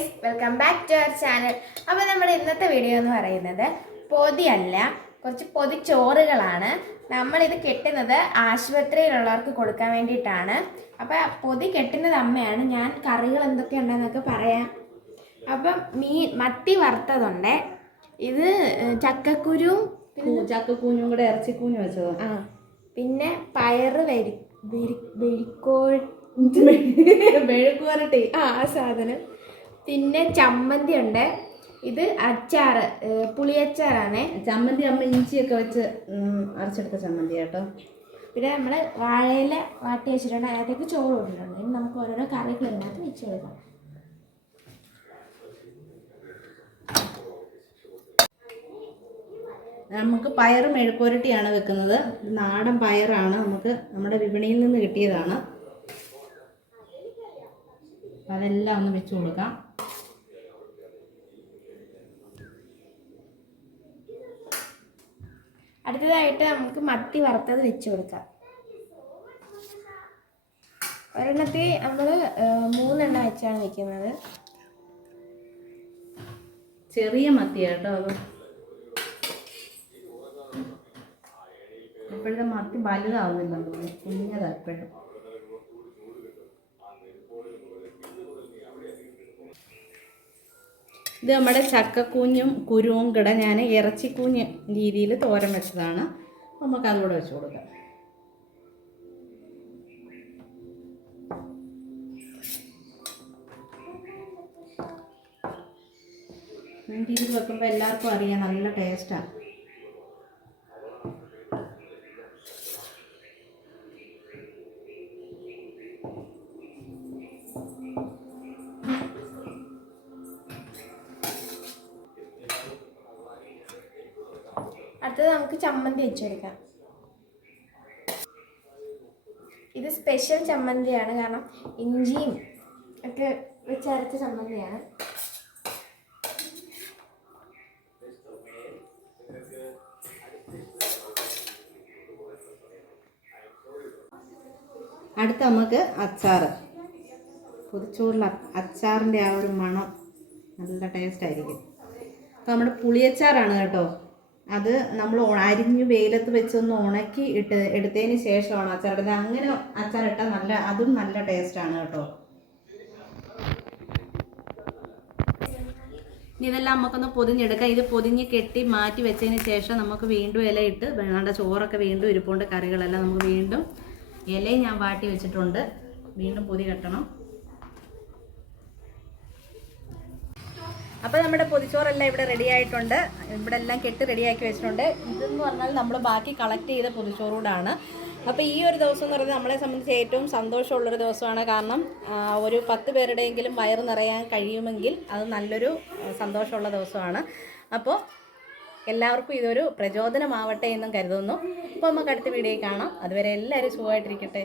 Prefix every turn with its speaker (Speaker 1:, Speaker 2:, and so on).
Speaker 1: Guys welcome back to our channel അപ്പോൾ നമ്മുടെ ഇന്നത്തെ വീഡിയോ എന്ന് പറയുന്നത് പൊതിയല്ല കുറച്ച് പൊതി പൊതിച്ചോറുകളാണ്. നമ്മളിത് കെട്ടുന്നത് ആശുപത്രിയിലുള്ളവർക്ക് കൊടുക്കാൻ വേണ്ടിയിട്ടാണ്. അപ്പോൾ പൊതി കെട്ടുന്നത് അമ്മയാണ്. ഞാൻ കറികൾ എന്തൊക്കെയുണ്ടെന്നൊക്കെ പറയാം. അപ്പം മീൻ മത്തി വറുത്തതുണ്ട്. ഇത് ചക്കക്കുരു
Speaker 2: ചക്കക്കൂഞ്ഞും കൂടെ ഇറച്ചിക്കൂഞ്ഞ് വെച്ചത്.
Speaker 1: ആ പിന്നെ പയറ് വെരി വെരി
Speaker 2: മെഴുക്കുവരട്ടി
Speaker 1: ആ ആ സാധനം. പിന്നെ ചമ്മന്തി ഉണ്ട് ഇത് അച്ചാറ് പുളിയച്ചാറാണേ.
Speaker 2: ചമ്മന്തി അമ്മ ഇഞ്ചിയൊക്കെ വെച്ച് അരച്ചെടുത്ത ചമ്മന്തി കേട്ടോ.
Speaker 1: പിന്നെ നമ്മൾ വാഴയില വാട്ടി വെച്ചിട്ടുണ്ട്. അതിനകത്തേക്ക് ചോറ് ഇട്ടിട്ടുണ്ട് ഇനി നമുക്ക് ഓരോരോ കറികൾ ഇതിനകത്ത് വെച്ച് കൊടുക്കാം
Speaker 2: നമുക്ക് പയർ മെഴുക്കുരട്ടിയാണ് വെക്കുന്നത്. നാടൻ പയറാണ് നമുക്ക് നമ്മുടെ വിപണിയിൽ നിന്ന് കിട്ടിയതാണ്. അതെല്ലാം ഒന്ന് വെച്ച് കൊടുക്കാം.
Speaker 1: അടുത്തതായിട്ട് നമുക്ക് മത്തി വറുത്തത് വെച്ച് കൊടുക്കാം. ഒരെണ്ണത്തിൽ നമ്മൾ മൂന്നെണ്ണം വെച്ചാണ് വെക്കുന്നത്.
Speaker 2: ചെറിയ മത്തി കേട്ടോ അത്. ഇപ്പോഴത്തെ മത്തി വലുതാവുന്നില്ല തോന്നുന്നു കുഞ്ഞതാ എപ്പോഴും ഇത് നമ്മുടെ ചക്കക്കൂഞ്ഞും കുരുവും കിട ഞാൻ ഇറച്ചിക്കൂഞ്ഞ് രീതിയിൽ തോരൻ വെച്ചതാണ്. നമുക്ക് അതുകൂടെ വെച്ച് കൊടുക്കാം. ഞാൻ രീതിയിൽ വെക്കുമ്പോൾ എല്ലാവർക്കും അറിയാം നല്ല ടേസ്റ്റാണ്
Speaker 1: അടുത്തത് നമുക്ക് ചമ്മന്തി വെച്ച് കൊടുക്കാം ഇത് സ്പെഷ്യൽ ചമ്മന്തിയാണ്. കാരണം ഇഞ്ചിയും ഒക്കെ വെച്ചരച്ച ചമ്മന്തിയാണ്.
Speaker 2: അടുത്ത നമുക്ക് അച്ചാർ പൊതിച്ചോറിൽ അച്ചാറിന്റെ ആ ഒരു മണം നല്ല ടേസ്റ്റ് ആയിരിക്കും. അപ്പോൾ നമ്മുടെ പുളിയച്ചാറാണ് കേട്ടോ. അത് നമ്മൾ അരിഞ്ഞ് വെയിലത്ത് വെച്ചൊന്ന് ഉണക്കി ഇട്ട് എടുത്തതിന് ശേഷമാണ് അച്ചാർ ഇടുന്നത് അങ്ങനെ അച്ചാർ ഇട്ടാൽ നല്ല അതും നല്ല ടേസ്റ്റാണ് കേട്ടോ. ഇതെല്ലാം നമുക്കൊന്ന് പൊതിഞ്ഞെടുക്കാം. ഇത് പൊതിഞ്ഞ് കെട്ടി മാറ്റി വെച്ചതിന് ശേഷം നമുക്ക് വീണ്ടും ഇല ഇട്ട് വേണ്ട ചോറൊക്കെ വീണ്ടും ഇരിപ്പുണ്ട് കറികളെല്ലാം നമുക്ക് വീണ്ടും ഇലയും ഞാൻ വാട്ടി വെച്ചിട്ടുണ്ട്. വീണ്ടും പൊതി കെട്ടണം. അപ്പോൾ നമ്മുടെ പൊതിച്ചോറെല്ലാം ഇവിടെ റെഡി ആയിട്ടുണ്ട്. ഇവിടെ എല്ലാം കെട്ട് റെഡിയാക്കി വെച്ചിട്ടുണ്ട്. ഇതെന്ന് പറഞ്ഞാൽ നമ്മൾ ബാക്കി കളക്ട് ചെയ്ത പൊതിച്ചോറൂടാണ്. അപ്പോൾ ഈ ഒരു ദിവസം എന്ന് പറയുന്നത് നമ്മളെ സംബന്ധിച്ച് ഏറ്റവും സന്തോഷമുള്ളൊരു ദിവസമാണ്. കാരണം ഒരു പത്ത് പേരുടെയെങ്കിലും വയറ് നിറയാൻ കഴിയുമെങ്കിൽ അത് നല്ലൊരു സന്തോഷമുള്ള ദിവസമാണ്. അപ്പോൾ എല്ലാവർക്കും ഇതൊരു പ്രചോദനമാവട്ടെ എന്നും കരുതുന്നു. അപ്പോൾ നമുക്ക് അടുത്ത വീഡിയോ കാണാം. അതുവരെ എല്ലാവരും സുഖമായിട്ടിരിക്കട്ടെ.